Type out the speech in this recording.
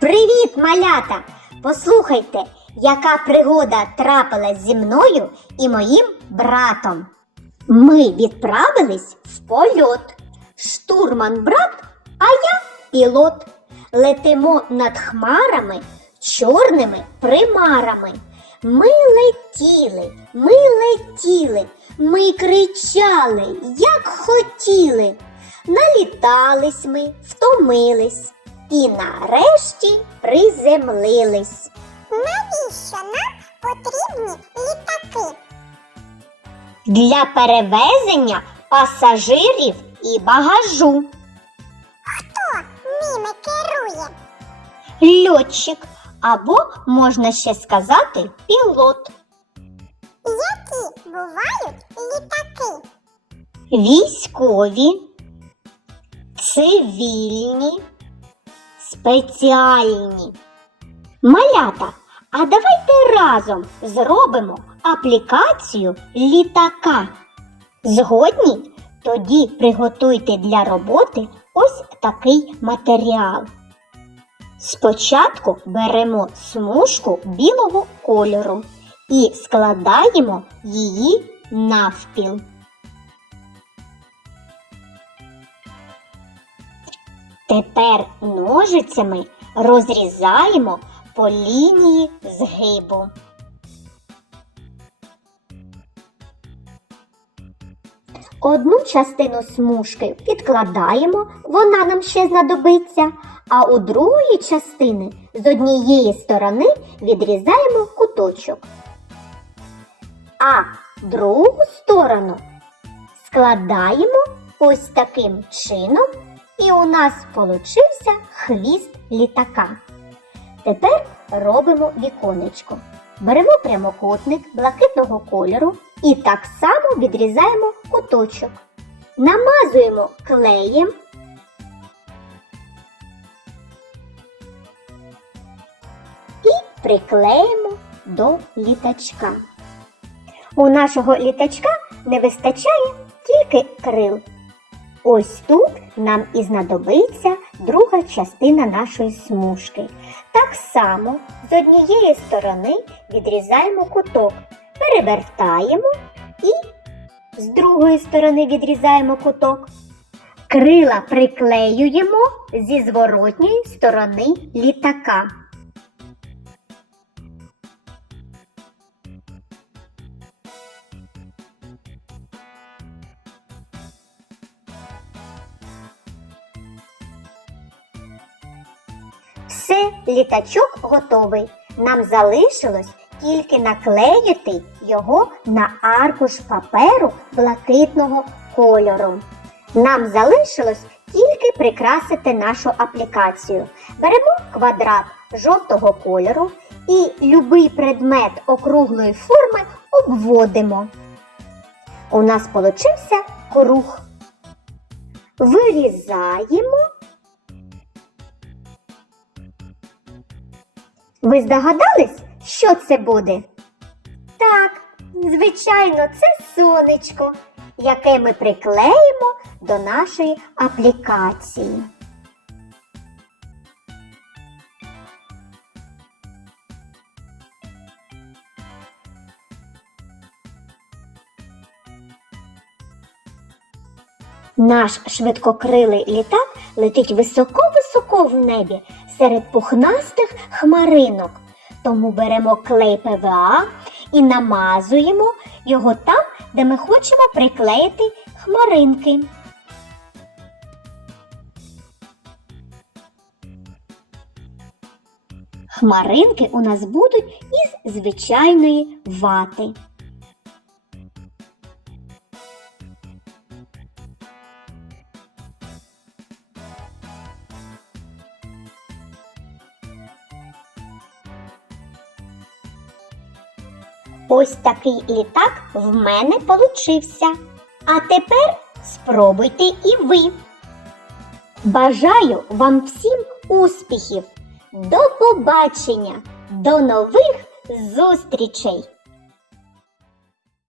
Привіт, малята! Послухайте, яка пригода трапилась зі мною і моїм братом. Ми відправились в польот. Штурман брат, а я пілот. Летимо над хмарами, чорними примарами. Ми летіли, ми летіли, ми кричали, як хотіли. Налітались ми, втомились і нарешті приземлились. Навіщо нам потрібні літаки? Для перевезення пасажирів і багажу. Хто ними керує? Льотчик або можна ще сказати пілот. Які бувають літаки? Військові, цивільні, спеціальні. Малята, а давайте разом зробимо аплікацію літака. Згодні? Тоді приготуйте для роботи ось такий матеріал. Спочатку беремо смужку білого кольору і складаємо її навпіл. Тепер ножицями розрізаємо по лінії згибу. Одну частину смужки підкладаємо, вона нам ще знадобиться, а у другої частини з однієї сторони відрізаємо куточок. А другу сторону складаємо ось таким чином, і у нас получився хвіст літака. Тепер робимо віконечко. Беремо прямокутник блакитного кольору і так само відрізаємо куточок. Намазуємо клеєм. І приклеїмо до літачка. У нашого літачка не вистачає тільки крил. Ось тут нам і знадобиться друга частина нашої смужки. Так само з однієї сторони відрізаємо куток, перевертаємо і з другої сторони відрізаємо куток. Крила приклеюємо зі зворотньої сторони літака. Все, літачок готовий. Нам залишилось тільки наклеїти його на аркуш паперу блакитного кольору. Нам залишилось тільки прикрасити нашу аплікацію. Беремо квадрат жовтого кольору і любий предмет округлої форми обводимо. У нас получився круг. Вирізаємо. Ви здогадались, що це буде? Так, звичайно, це сонечко, яке ми приклеїмо до нашої аплікації. Наш швидкокрилий літак летить високо-високо в небі серед пухнастих хмаринок. Тому беремо клей ПВА і намазуємо його там, де ми хочемо приклеїти хмаринки. Хмаринки у нас будуть із звичайної вати. Ось такий літак в мене получився. А тепер спробуйте і ви. Бажаю вам всім успіхів! До побачення! До нових зустрічей!